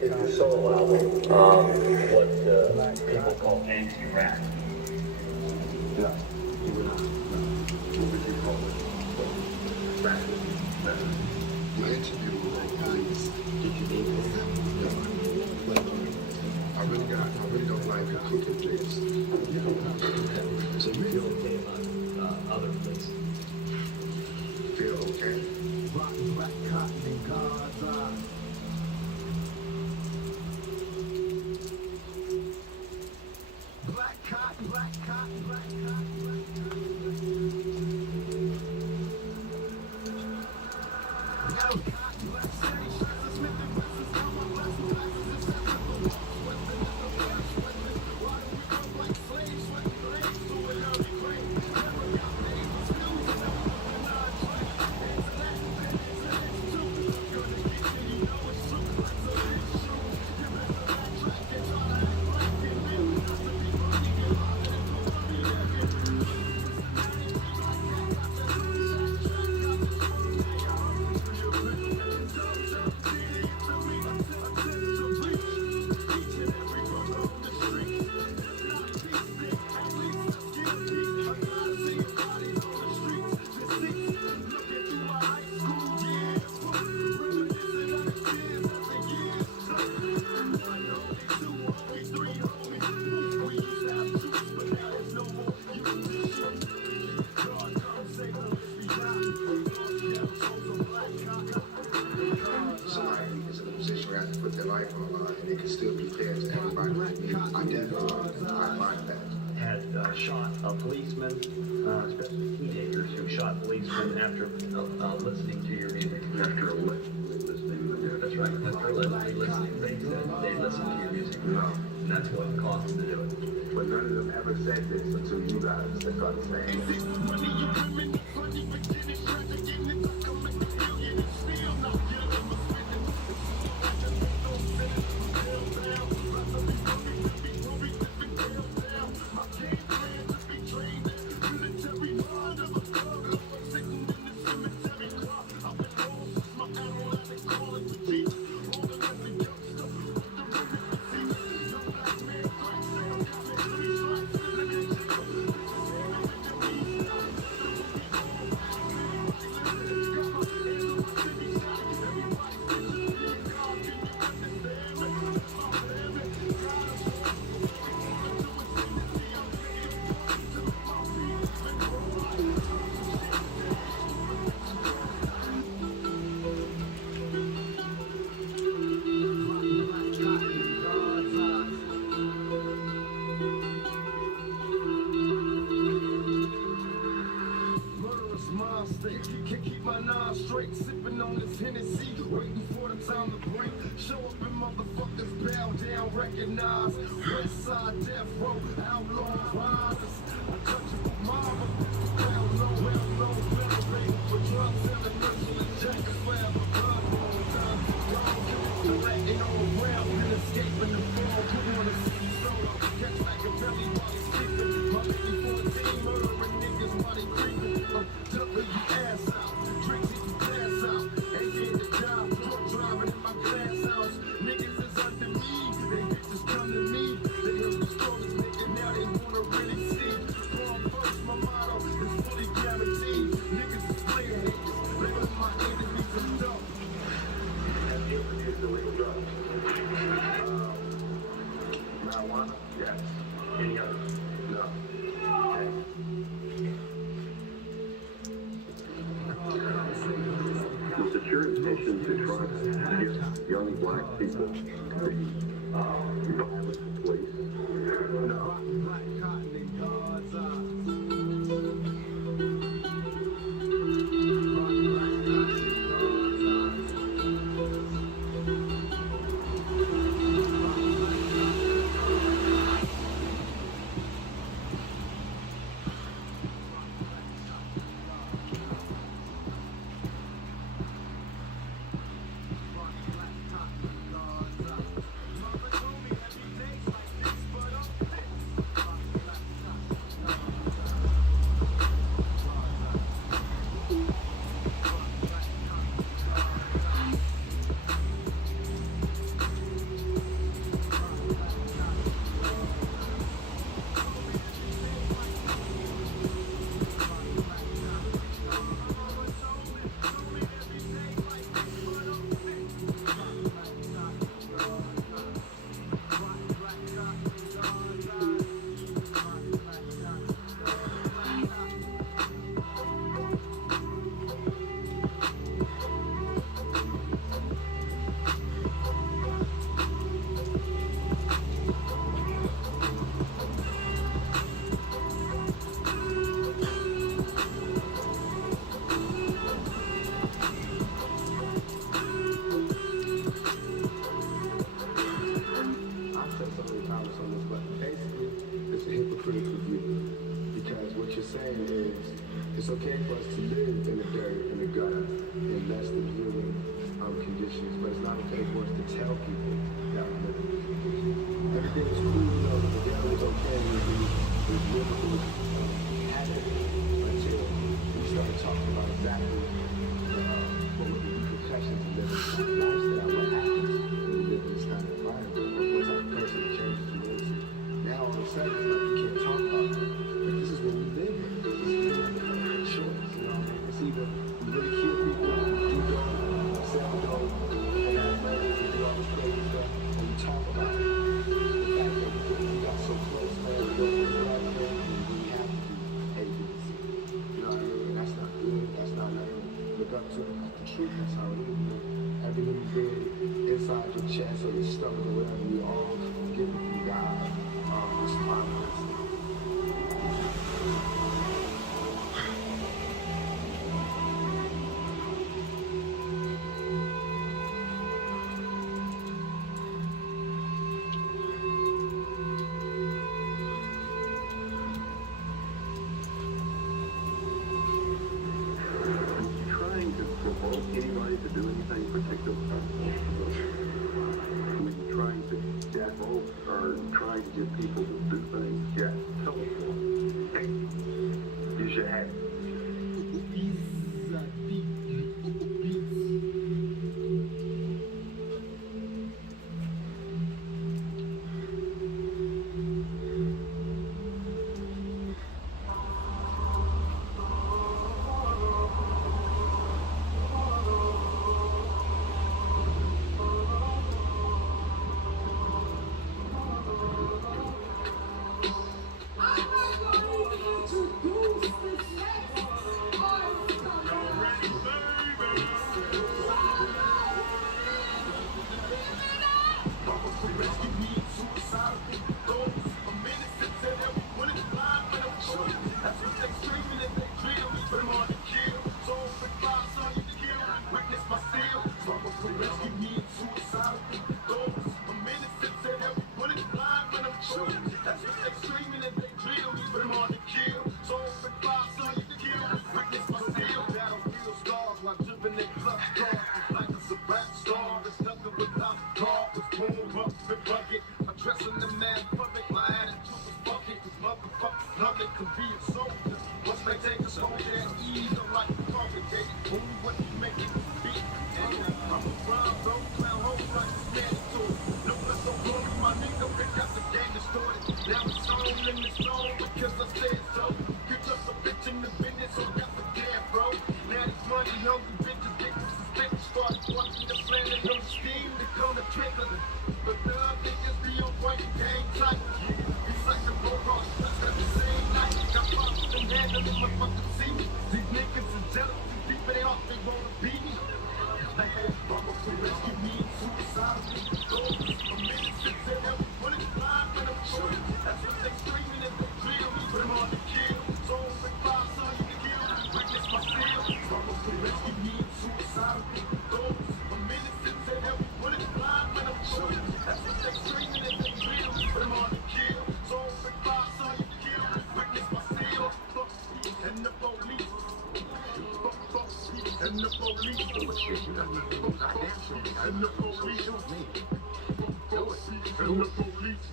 In your solo album, what people call anti-rap. No, you were not. No. What would you call it? Rap. My interview with police. Did you meet with him? No. I really don't like cooking things. So you feel okay about other places? Feel okay? Black cotton in God's eyes. Black cotton, black cotton, black cotton, black cotton. Yellow cotton, black city, shirts, Smith and Wessons, all my blessings, glasses, acceptable. Sweating in the water, sweating. Why do we come like slaves, sweating blades, so we are the great. Never got paid, still never moving on track. It's that, too. Gonna get you, you know it's true. Like so it's true. You better backtrack and try to act black and live. Not to be funny, get lost in the worry, Somebody is in a position where they have to put their life on the line and they can still be fair to everybody. I definitely like that. Had shot a policeman, especially teenagers who shot policemen after listening to your music. After listening. That's right. After listening, they said they listened to your music. And that's what caused them to do it. But none of them ever said this until you guys started saying it. Can't keep my nine straight, sipping on this Hennessy, waiting for the time to break. Show up and motherfuckers bow down, recognize. West side death row, outlaw riders. Untouchable marble, down low, venerate. For drugs and the nurse and jacket, slab of blood, long time. Collecting all around, and escaping the fall. Put on a city solo, catch like a belly while he's sleeping. My baby 14, murdering niggas while they creeping. Double your ass out, drinks if you pass out. Ain't getting the job, drunk driving in my glass house. Niggas is under me, they bitches come to me. They heard the stories, nigga, now they wanna really see. Born first, my motto is fully guaranteed. Niggas is player haters, living my enemies some dope. Have you ever used illegal drugs? Marijuana? Yes. Any others? No. Okay. Is it your intention to try to get young black people to be violent to police? No. Black cotton in God's eyes. Mother told me every day's like this, but fucking in the bed, inside your chest or your stomach or wherever you all get it from God. It's my blessing. Trying to provoke anybody to do anything particular. When you're trying to get folks or trying to get people to do things, yeah, tell them, hey, you should have it. Addressing the man public, my attitude was bucket, cause motherfuckers love it, could be a soldier. Once they take us home, their ease, I'm like a complicated. Boom, what you make it be? I'm a rhyme, don't clown, hoes like a mandatory. No less so glory, my nigga, pick out the game distorted. Now it's on in the zone because I said so. Pick up a bitch in the business, so got the damn bro. Now these money hungry bitches get suspected, start watching the planet on steam, they gonna trigger. But the niggas be on point and game tight. It's like the roll that's at the same night. Got popped and handled in my fucking seat. These niggas are jealous, too deep in their heart, they wanna beat me. Like, hey, mama, to rescue me, suicide. A minute since they never put it blind when I'm shooting. That's what they screaming if they drill me, but I'm on the kill. So open fire, so you can kill. Witness my seal. Mama, to rescue me, suicide. A minute since they never put it blind when I'm shooting. That's what they screaming if they drill me, but I'm on the kill. So open fire, so you can kill. Witness my seal. And the police. And the police. And the police. And the police.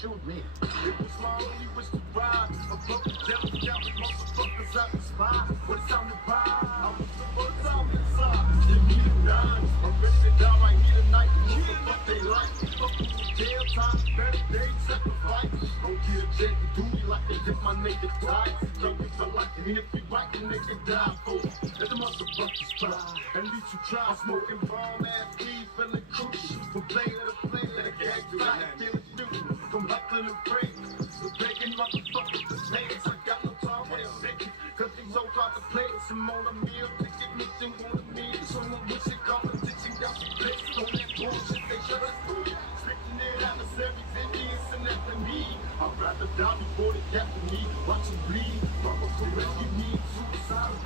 Shoot me. It was my only wish to ride. A broken down the count with motherfuckers out the spine. When it's time to ride, I was the first out inside. Give me the dime. I'm ready to die right here tonight. What the fuck they like? Fuck with the jail time. Better days, sacrifice. Don't get a chance to do me like they did my nigga tight. Don't give a like. And if you bite, the nigga die for it. Let the motherfuckers try. At least you try. Smoking bomb ass weed, feeling crucial. From player to player, the gag side, feeling new. From Buckland and Brink, the begging motherfuckers to pay us. I got no time for them bitches, cause these old hard to play. Some on a meal, ticket missing on a meal. Someone wish it competition got some blitzed on that bullshit. They shut us through. Spitting it out of series, Indians and after me. I'd rather die before they capture me. Watch them bleed. Mama could rescue me. Suicide.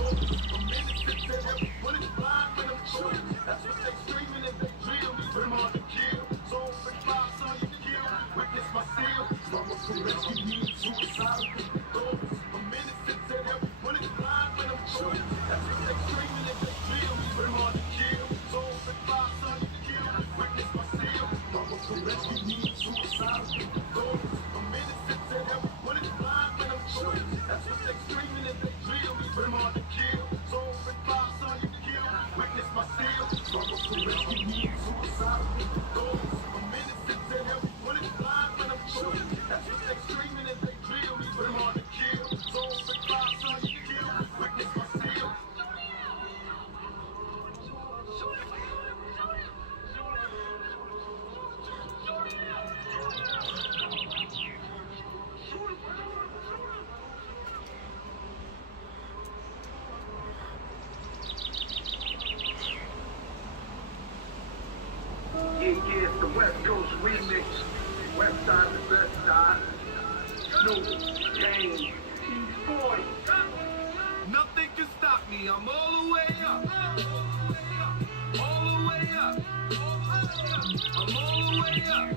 A minute since they never put it blind when I'm shooting. That's what they screaming if they drill me. But I'm on the kill. So open fire, so you can kill. Witness my seal. Mama could rescue me. Suicide. A minute since they never put it blind when I'm shooting. That's what they screaming if they drill me. But I'm on the kill. So open fire, so you can kill. Witness my seal. Mama could rescue me. Suicide. A minute since they never put it blind when I'm shooting. That's what they screaming if they drill me. But I'm on the kill. So open fire, so you can kill. Witness my seal. Mama could rescue me. Suicide. A minute since they never put it blind when I'm shooting. That's what they screaming if they drill me. But I'm on the kill. So open fire, so you can kill. Witness my seal. The West Coast remix. West side, the best side. Snoop, Kane, Boy. Nothing can stop me. I'm all the way up. All the way up. I'm all the way up.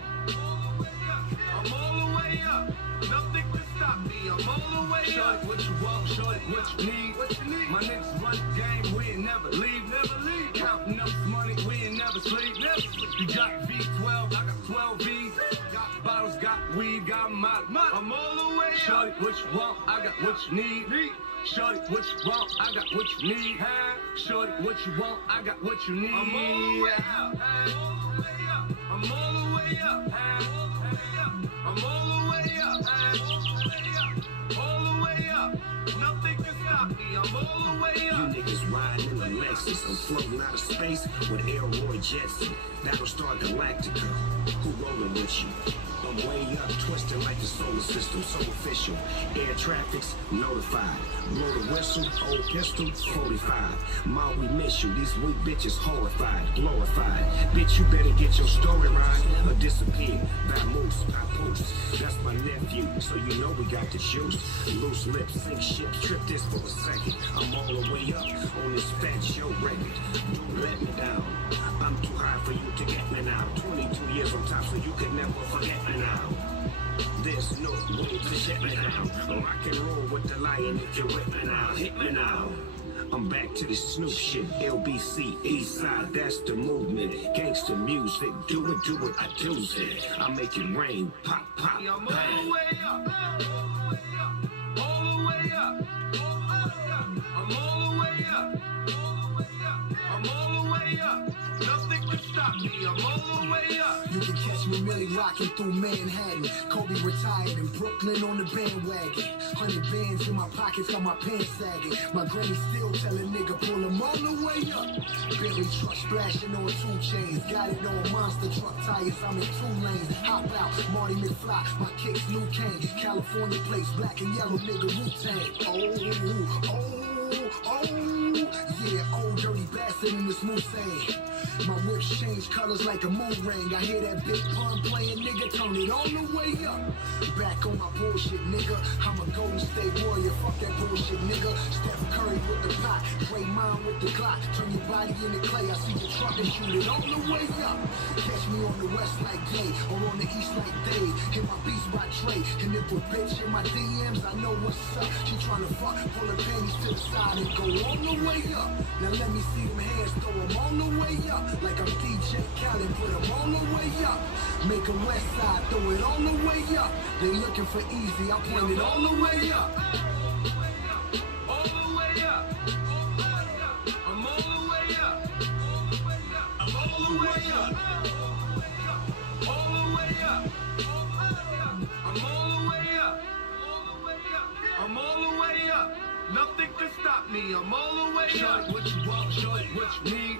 I'm all the way up. Nothing can stop me. I'm all the way up. Shorty, what you want? Shorty, what you need? What you need? My niggas run the game. We ain't never leave. Never leave. Counting up money. We ain't never sleep. Never sleep. You got V12. I got 12 V's. Got bottles. Got weed. Got my. I'm all the way up. Shorty, what you want? I got what you need. Shorty, what you want? I got what you need. Shorty, what you want? I got what you need. I'm all the way up. I'm all the way up. I'm all the way up. All the way up. Nothing can stop me. I'm all the way up. You niggas riding in the Lexus. I'm floating out of space with Elroy Jetson. That'll start Galactica. Who rolling with you? I'm way up, twisted like the solar system, so official. Air traffic's notified. Blow the whistle, old pistol, 45. Ma, we miss you, these weak bitches horrified, glorified. Bitch, you better get your story right or disappear. Vamoose, papoose, that's my nephew, so you know we got the juice. Loose lips, sink ships, trip this for a second. I'm all the way up on this fat show record. Don't let me down, I'm too high for you to get me now. 22 years on top, so you could never forget me now. There's no way to shut me down. Rock and roll with the lion if you're with me now. Hit me now. I'm back to the Snoop shit. LBC, East Side, that's the movement. Gangsta music, do it, I do it. I make it rain, pop, pop, I'm all bang. the way up. All the way up. I'm all the way up. I'm all the way up. Nothing can stop me. I'm all the way up. You can catch me really rocking through Manhattan. Kobe retired in Brooklyn on the bandwagon. 100 bands in my pockets, got my pants sagging. My granny still tell a nigga pull him all the way up. Billy truck splashing on 2 chains. Got it on monster truck tires, I'm in 2 lanes. Hop out, Marty McFly, my kicks Luke Kane. California plates, black and yellow nigga Wu-Tang. Yeah, old dirty bastard in the smooth saying. My whips change colors like a moon ring. I hear that big pun playing, nigga, turn it all the way up. Back on my bullshit, nigga. I'm a Golden State Warrior, fuck that bullshit, nigga. Steph Curry with the pot, Draymond with the Glock. Turn your body into clay, I see your truck and shoot it all the way up. Catch me on the west like Jay, or on the east like Dave. Hit my beats by Trey, and if a bitch in my DMs, I know what's up. She tryna fuck, pull her panties to the side and go all the way up. Now let me see them hands, throw them all the way up. Like I'm DJ Khaled, put them all the way up. Make a west side, throw it all the way up. They looking for easy, I point it all the way up. All the way up. I'm all the way up. I'm all the way up. All the way up. I'm all the way up. I'm all the way up. Nothing can stop me. I'm all the way up. Shorty, what you want? Shorty, what you need?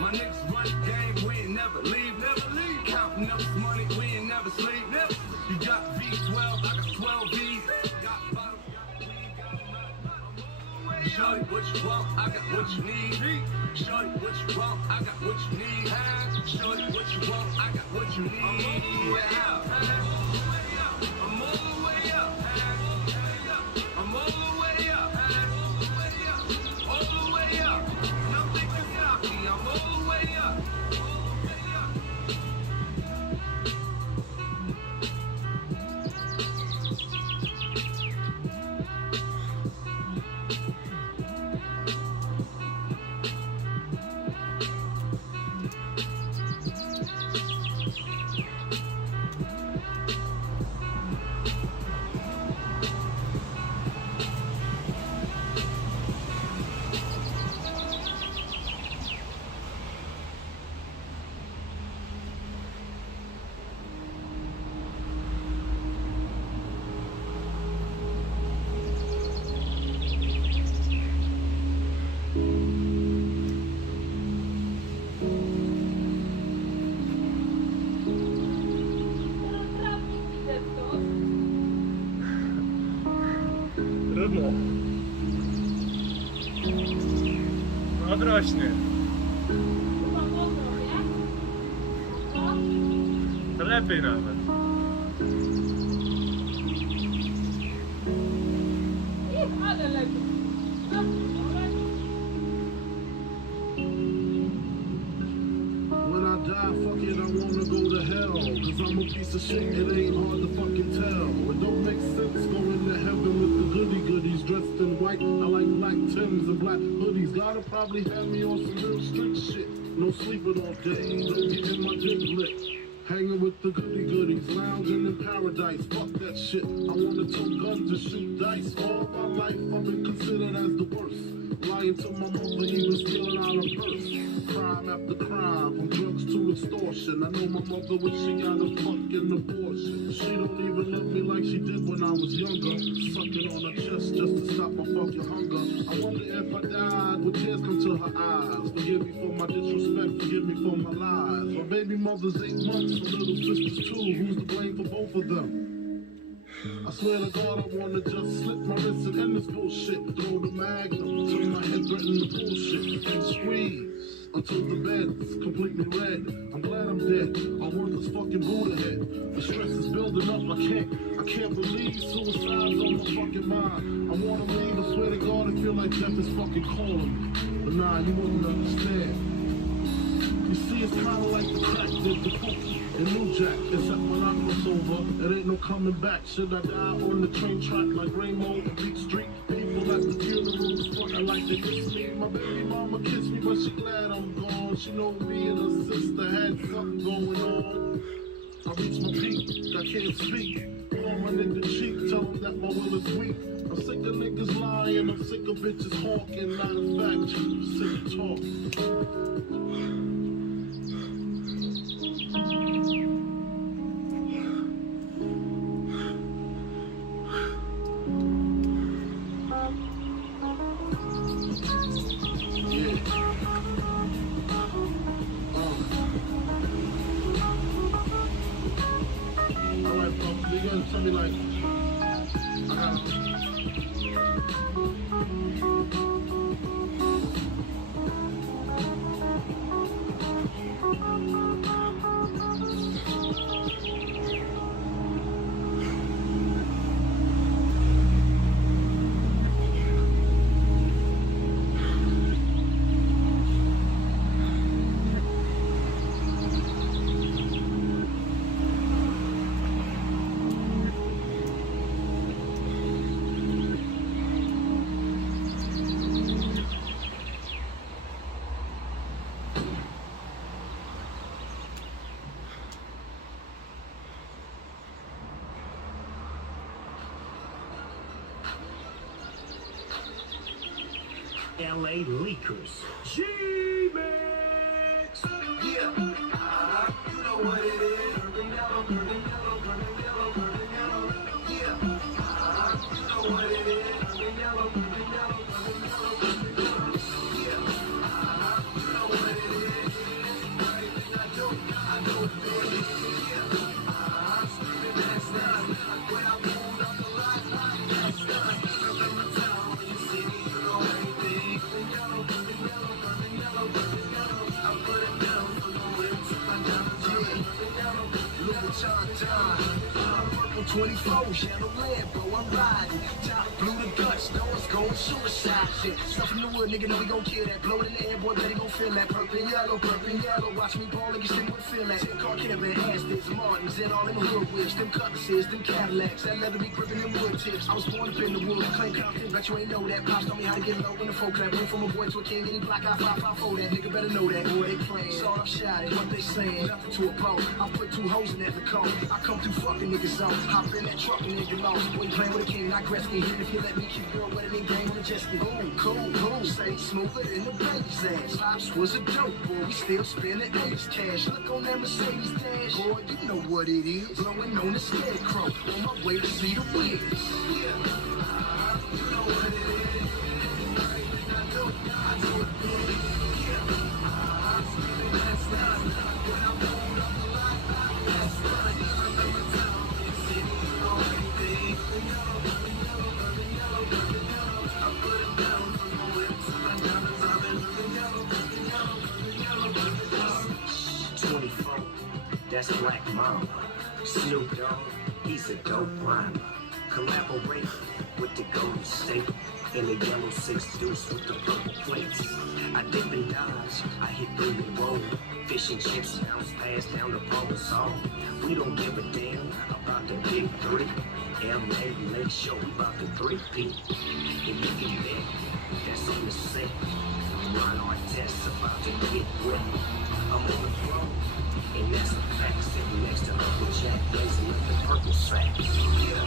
My niggas run the game. We ain't never leave. Never leave. Counting up money. We ain't never sleep. Never. You got V12. I got 12 V's. Got bottles. Got weed. Got my. Shorty, what you want? I got what you need. Shorty, what you want? I got what you need. Shorty, what you want? I got what you need. I'm all the way up. I'm all the way up. I'm all the way up. All the way up. Nothing can stop me. I'm all the way up. Trudno. No odrośnie. Chyba wolno, nie? Co? rapping abi. When I die, fuck it, I wanna go to hell. Cause I'm a piece of shit, it ain't hard to fucking tell. It don't make sense going to heaven with the goody goodies dressed in white. I like black Timbs and black hoodies. God'll probably have me on some real strict shit. No sleeping all day, no getting my dick lit. Hanging with the goody goodies, lounging in paradise. Fuck that shit. I wanna tote guns and shoot dice. All my life I've been considered as the worst. Lying to my mother, even stealing out her purse. Crime after crime, from drugs to extortion. I know my mother wish she got a fucking abortion. She don't even love me like she did when I was younger. Sucking on her chest just to stop my fucking hunger. I wonder if I died, would tears come to her eyes? Forgive me for my disrespect, forgive me for my lies. My baby mother's 8 months, my little sister's 2. Who's to blame for both of them? I swear to God, I wanna just slip my wrist and end this bullshit. Throw the magnum till my head threaten the bullshit. And squeeze until the bed's completely red. I'm glad I'm dead. I want this fucking Buddha head. The stress is building up. I can't believe suicide's on my fucking mind. I wanna leave. I swear to God, I feel like death is fucking calling me. But nah, you wouldn't understand. You see, it's kinda like the crack with the pookie. In New Jack, except when I cross over, it ain't no coming back. Should I die on the train track like Rainbow and Beat Street? People at the funerals frontin' like they miss me. My baby mama kissed me, but she glad I'm gone. She know me and her sister had something going on. I reached my peak, I can't speak. Pull on my nigga cheek, tell him that my will is weak. I'm sick of niggas lying, I'm sick of bitches hawking. Not a fact, sick of talk. Tell me like, LA Leakers. G-Mix! Yeah, you know what it is. Burning yellow, burning yellow, burning yellow, burning yellow. Yeah, you know what it is. Burning yellow, burning yellow, burning yellow, burning yellow. Yeah, you know what it is. Everything I do, I know it, baby. Yeah, I'm screaming that's done. When I pulled up the lights, that's done. Remember town when you see me, you know everything. Burning yellow, burning yellow, burning yellow, burning yellow. I put it down for the whips, my diamonds, burning yellow. Louis Vuitton, purple 24, yellow Lambo, I'm riding. Top blew the guts, no one's going suicide shit. Stuff in the wood, nigga, know we gon' kill that. Blow it in the air, boy, bet he gon' feel that. Purple and yellow, watch me ball, nigga, see what feel that. 10 car camping, Astons, Martins, and all them hood whips. Them cutlasses, them Cadillacs, that leather be gripping them wood tips. I was born up in the woods, claim Compton, bet you ain't know that. Pops told me how to get low in the folk clap. Went from a boy to a king, any block out 554 that. Nigga better know that, boy, they playing. Saw I'm shouting, what they saying, nothing to a pole. I put 2 hoes in that Nicole. I come through fucking niggas on. Hop in that truck and nigga lost. When playing with a king, not Gretzky. Here if you let me keep girl wetter than game on the jet ski. Boom, cool, say smoother than the baby's ass. Pops was a dope boy, we still spending A's cash. Look on that Mercedes dash, boy, you know what it is. Blowing on the scarecrow, on my way to see the wheels. Yeah, you know what it is. Everything I do, I do it big. Yeah, I'm screaming that's done. When I pulled up the light, that's done. Remember town, you see me, you know everything. Burning yellow, burning yellow, burning yellow. I put it down from the whips and my diamonds, I'm in burning yellow, burning yellow, burning yellow, burning yellow. 24. that's Black Mamba. Snoop Dogg, he's a dope rhymer. Collaborate with the Golden State in the yellow 6 deuce with the purple plates. I dip and dodge, I hit through the road. Fish and chips bounce past down the Parmesan. We don't give a damn about the big three. LA, Lake Show, we about the 3P. And you can bet that's on the set. Ron Artest about to get wet. I'm on the floor, and that's a fact. Sitting next to Uncle Jack, blazing up the purple sack. Yeah.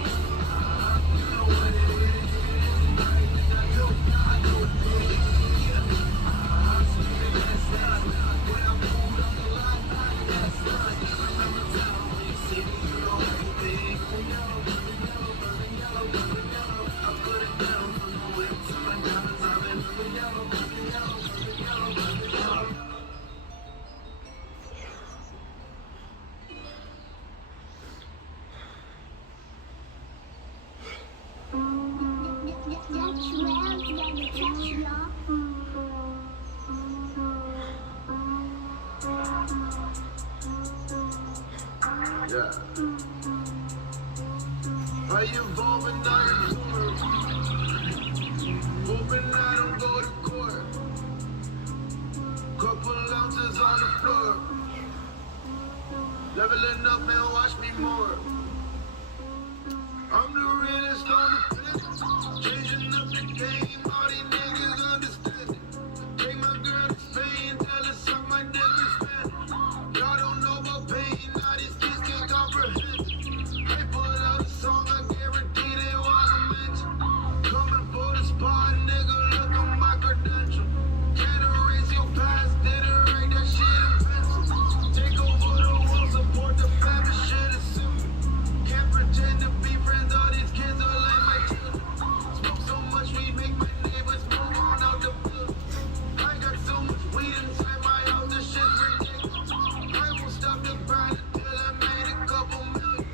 Yeah. I involve in night hoping I don't go to court. Couple ounces on the floor. Leveling up and watch me more. I'm the realest on the planet. Changing up the game, all these niggas understand it. Take my girl to Spain, tell her suck my dick in Spanish. Y'all don't know about pain, now these kids can't comprehend it. I pull out a song, I guarantee they wanna mention. Coming for the spot, nigga, look on my credential. Can't erase your past, didn't write that shit in pencil. Take over the world, support the family, shit is simple. Can't pretend to be friends, all these kids are like my children. Smoke so much weed, make my neighbors move on out the building. I got so much weed inside my house, this shit's ridiculous. I won't stop the grind until I made a couple million.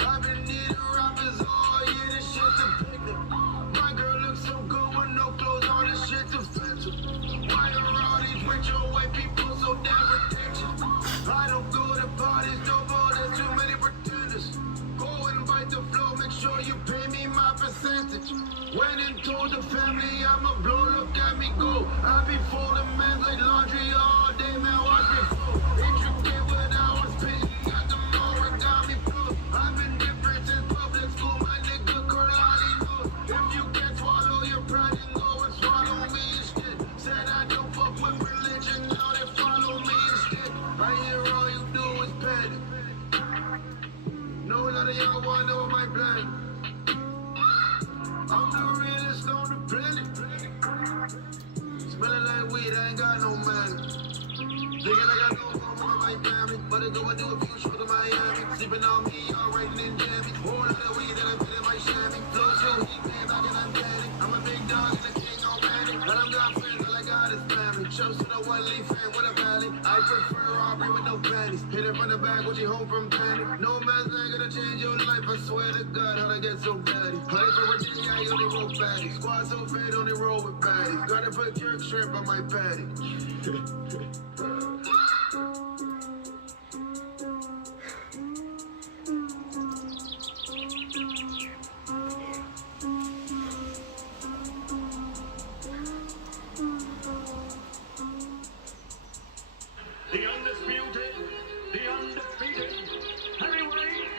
I've been needing rappers all year, this shit's addictive. My girl looks so good with no clothes on, this shit's offensive. Why are all these rich old white people so damn pretentious? I don't go to parties, no more, there's too many pretenders. Go invite the flow, make sure you pay me my percentage. Went and told the family I'ma blow, look at me go. I be folding men like laundry all day, man, watch me flow. Intricate when I was spitting, got the more and got me flow. I've been different since public school, my nigga Curlani knows. If you can't swallow your pride, then go and swallow me instead. Said I don't fuck with religion, now they follow me instead. I hear all you do is panic. No, none of y'all wanna know my plan. I'm the realest on the planet. Smelling like weed, I ain't got no man. Thinking I got no home for my family, but I go and do a few shows in Miami. Sleeping on me, y'all writing in jammies. Whole lot of weed that I put in my chamois. Flow so heat, man, back and I'm panic. I'm a big dog and the king on panic. And I'm got friends, all I got is family. Shows to the one leaf fan with a valley. I prefer robbery with no panties. Hit it from the back, when you home from panic. No man's not gonna change your life, I swear to God, how'd I get so bad? Play for Virginia, I only roll baddies. Squad so fed, only roll with baddies. Gotta put jerk shrimp on my patty. The undisputed, the undefeated, heavyweight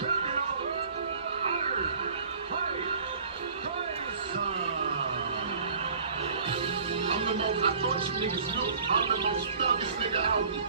champion of Iron I'm the most, I thought you niggas knew, I'm the most thuggest nigga out here.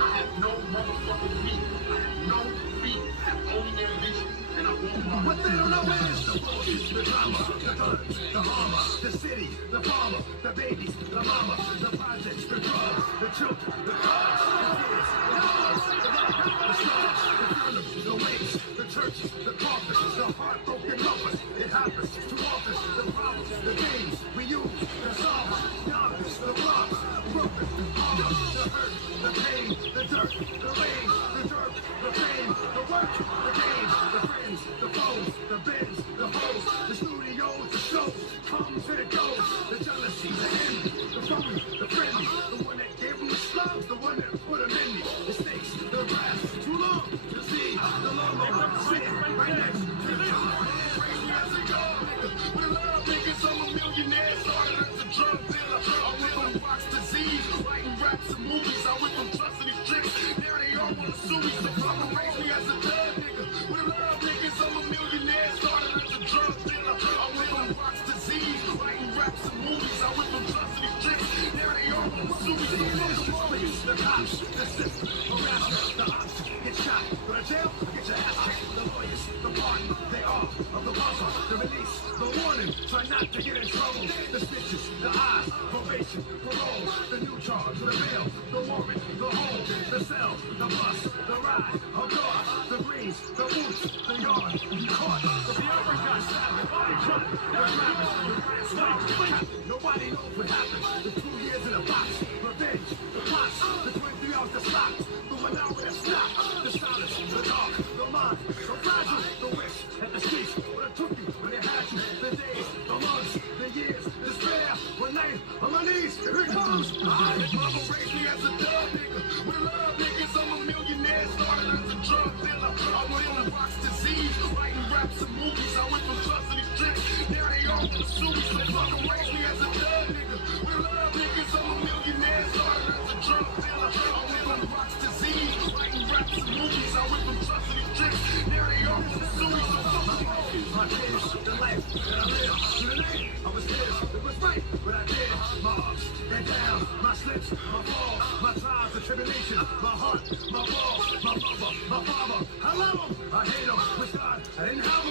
I have no motherfucking beat. I have no beat. I have only ambition. And I want my... What they don't know is the bullshit, the drama, the guns, the armor, the city, the farmer, the babies, the mama, the projects, the drugs, the children, the cars, the kids, the dogs, the rockers, the stars, the funerals, the wakes, the churches, the coffins, the heartbroken lovers. It happens too often. The problems, the games we use, the songs, the honors, the blocks, broken, the hunger, the hurt, the pain, the dirt, the rain, the dirt, the fame, the work, the games, the friends, the foes, the bins, the hoes, the studios, the shows, comes and it goes, the jealousy, the envy, the phony, the friendly, the one that gave them the slugs, the one that put them in me, the stakes, the wrath, Try not to get in trouble. The stitches, the eyes, probation, parole, the new charge, the bail, the warrant, the home, the cell, the bus, the ride, a car, the greens, the boots, the yard, you caught. The Biafra got stabbed, body shot, the rabbit, the rats, fight. Nobody knows what happened. The 2 years in a box, revenge, the plots, the 23 hours that stopped, the 1 hour that stopped, the silence, the dark, the mind, the fragile, the wish, and the streets, what it took you, when it had you, the days, the months, the years, despair, one night, on my knees, here it comes. Mama raised me as a dub nigga, with love niggas, I'm a millionaire, started as a drug dealer, I went on a box disease, writing raps and movies, I went from custody tricks, there ain't all the suits, so mama raised me as a dub nigga, with love niggas, I'm a millionaire, started as a drug dealer, I went on box disease, writing raps and movies, I went from custody tricks, there ain't all the suits, so my kids, the life that I live, to the night, I was pissed, it was right, what I did, my ups and downs, my slips, my falls, my trials and tribulations, my heart, my balls, my mother, my father, I love them, I hate them, with God, I didn't have